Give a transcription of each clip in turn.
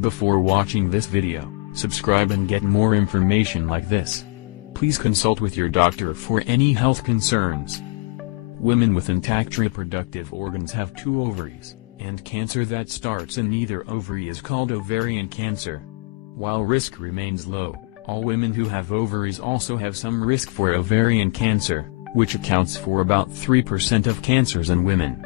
Before watching this video, subscribe and get more information like this. Please consult with your doctor for any health concerns. Women with intact reproductive organs have 2 ovaries, and cancer that starts in either ovary is called ovarian cancer. While risk remains low, all women who have ovaries also have some risk for ovarian cancer, which accounts for about 3% of cancers in women.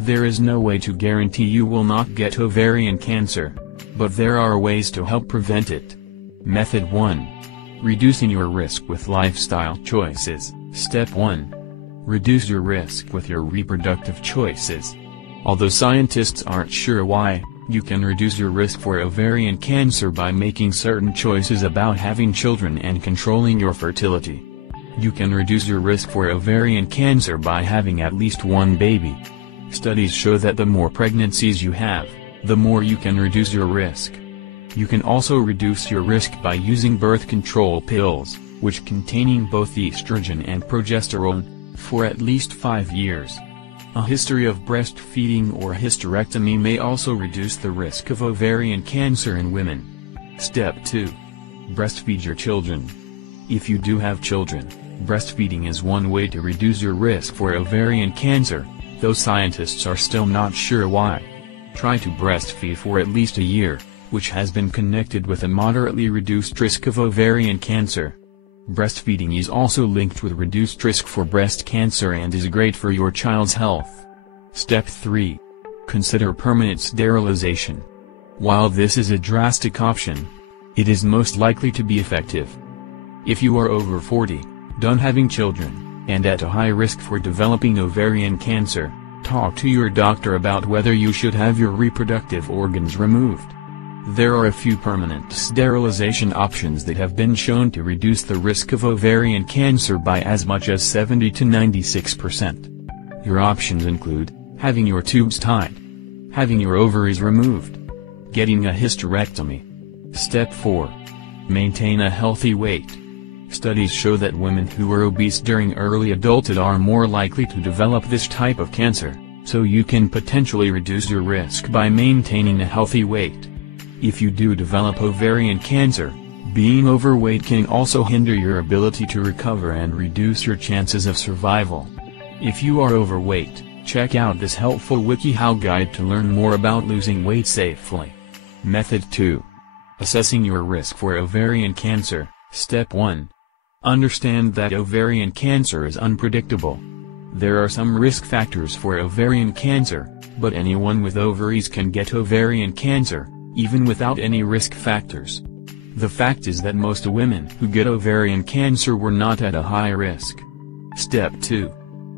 There is no way to guarantee you will not get ovarian cancer, but there are ways to help prevent it. Method 1. Reducing your risk with lifestyle choices. Step 1. Reduce your risk with your reproductive choices. Although scientists aren't sure why, you can reduce your risk for ovarian cancer by making certain choices about having children and controlling your fertility. You can reduce your risk for ovarian cancer by having at least 1 baby. Studies show that the more pregnancies you have, the more you can reduce your risk. You can also reduce your risk by using birth control pills, which containing both estrogen and progesterone, for at least 5 years. A history of breastfeeding or hysterectomy may also reduce the risk of ovarian cancer in women. Step 2. Breastfeed your children. If you do have children, breastfeeding is one way to reduce your risk for ovarian cancer, though scientists are still not sure why. Try to breastfeed for at least a year, which has been connected with a moderately reduced risk of ovarian cancer. Breastfeeding is also linked with reduced risk for breast cancer and is great for your child's health. Step 3. Consider permanent sterilization. While this is a drastic option, it is most likely to be effective. If you are over 40, done having children, and at a high risk for developing ovarian cancer, talk to your doctor about whether you should have your reproductive organs removed. There are a few permanent sterilization options that have been shown to reduce the risk of ovarian cancer by as much as 70 to 96%. Your options include having your tubes tied, having your ovaries removed, getting a hysterectomy. Step 4. Maintain a healthy weight. Studies show that women who are obese during early adulthood are more likely to develop this type of cancer, so you can potentially reduce your risk by maintaining a healthy weight. If you do develop ovarian cancer, being overweight can also hinder your ability to recover and reduce your chances of survival. If you are overweight, check out this helpful WikiHow guide to learn more about losing weight safely. Method 2. Assessing your risk for ovarian cancer. Step 1. Understand that ovarian cancer is unpredictable. There are some risk factors for ovarian cancer, but anyone with ovaries can get ovarian cancer, even without any risk factors. The fact is that most women who get ovarian cancer were not at a high risk. Step 2.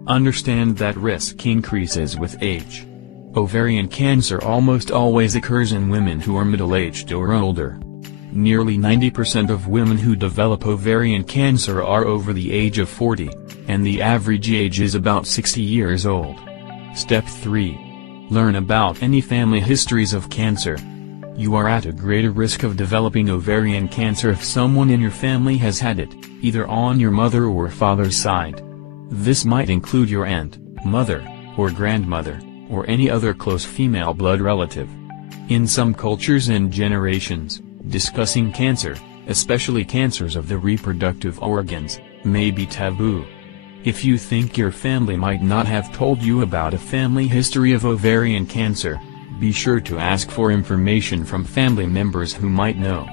Understand that risk increases with age. Ovarian cancer almost always occurs in women who are middle-aged or older. Nearly 90% of women who develop ovarian cancer are over the age of 40, and the average age is about 60 years old. Step 3. Learn about any family histories of cancer. You are at a greater risk of developing ovarian cancer if someone in your family has had it, either on your mother or father's side. This might include your aunt, mother, or grandmother, or any other close female blood relative. In some cultures and generations, discussing cancer, especially cancers of the reproductive organs, may be taboo. If you think your family might not have told you about a family history of ovarian cancer, be sure to ask for information from family members who might know.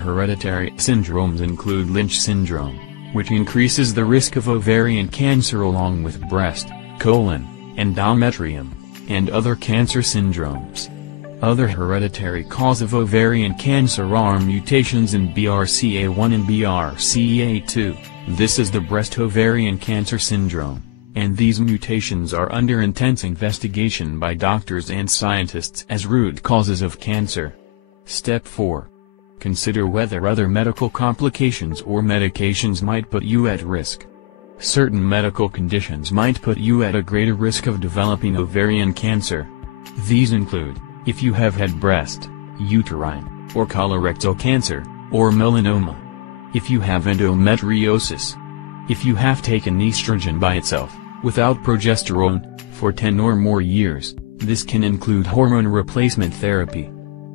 Hereditary syndromes include Lynch syndrome, which increases the risk of ovarian cancer along with breast, colon, endometrium, and other cancer syndromes. Other hereditary cause of ovarian cancer are mutations in BRCA1 and BRCA2. This is the breast ovarian cancer syndrome, and these mutations are under intense investigation by doctors and scientists as root causes of cancer. Step 4. Consider whether other medical complications or medications might put you at risk. Certain medical conditions might put you at a greater risk of developing ovarian cancer. These include, if you have had breast, uterine, or colorectal cancer, or melanoma. If you have endometriosis. If you have taken estrogen by itself, without progesterone, for 10 or more years, this can include hormone replacement therapy.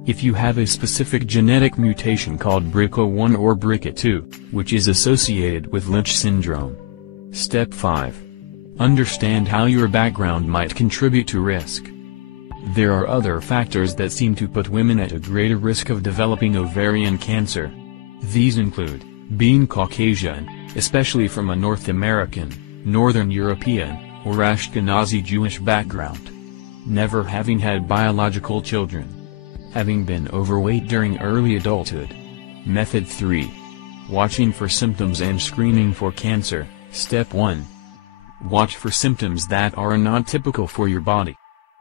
If you have a specific genetic mutation called BRCA1 or BRCA2, which is associated with Lynch syndrome. Step 5. Understand how your background might contribute to risk. There are other factors that seem to put women at a greater risk of developing ovarian cancer. These include being Caucasian, especially from a North American, Northern European, or Ashkenazi Jewish background. Never having had biological children. Having been overweight during early adulthood. Method 3. Watching for symptoms and screening for cancer. Step 1. Watch for symptoms that are not typical for your body.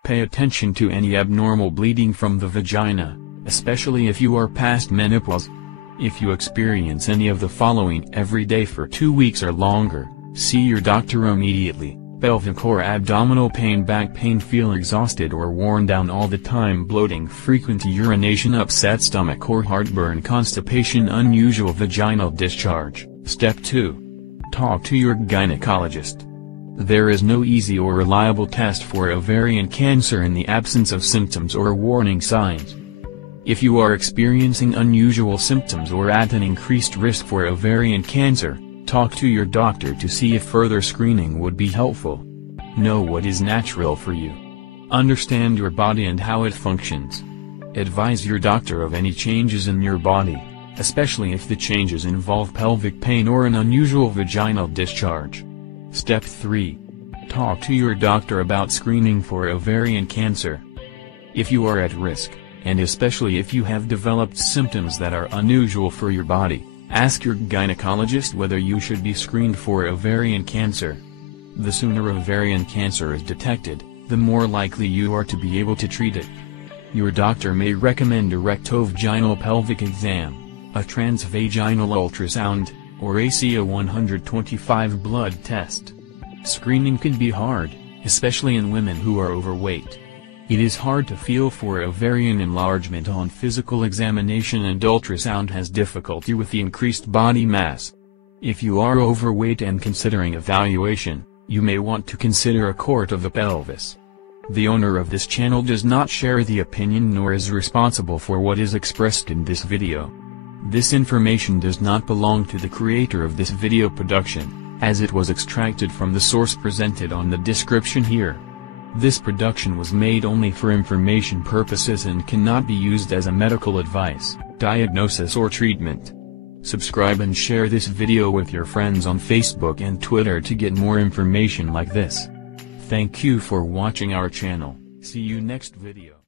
Pay attention to any abnormal bleeding from the vagina, especially if you are past menopause. If you experience any of the following every day for 2 weeks or longer, see your doctor immediately. Pelvic or abdominal pain, back pain, feel exhausted or worn down all the time, bloating, frequent urination, upset stomach or heartburn, constipation, unusual vaginal discharge. Step 2. Talk to your gynecologist. There is no easy or reliable test for ovarian cancer in the absence of symptoms or warning signs. If you are experiencing unusual symptoms or at an increased risk for ovarian cancer, talk to your doctor to see if further screening would be helpful. Know what is natural for you. Understand your body and how it functions. Advise your doctor of any changes in your body, especially if the changes involve pelvic pain or an unusual vaginal discharge. Step 3. Talk to your doctor about screening for ovarian cancer. If you are at risk, and especially if you have developed symptoms that are unusual for your body, ask your gynecologist whether you should be screened for ovarian cancer. The sooner ovarian cancer is detected, the more likely you are to be able to treat it. Your doctor may recommend a rectovaginal pelvic exam, a transvaginal ultrasound, or a CA 125 blood test. Screening can be hard, especially in women who are overweight. It is hard to feel for ovarian enlargement on physical examination, and ultrasound has difficulty with the increased body mass. If you are overweight and considering evaluation, you may want to consider a cord of the pelvis. The owner of this channel does not share the opinion nor is responsible for what is expressed in this video. This information does not belong to the creator of this video production, as it was extracted from the source presented on the description here. This production was made only for information purposes and cannot be used as a medical advice, diagnosis or treatment. Subscribe and share this video with your friends on Facebook and Twitter to get more information like this. Thank you for watching our channel. See you next video.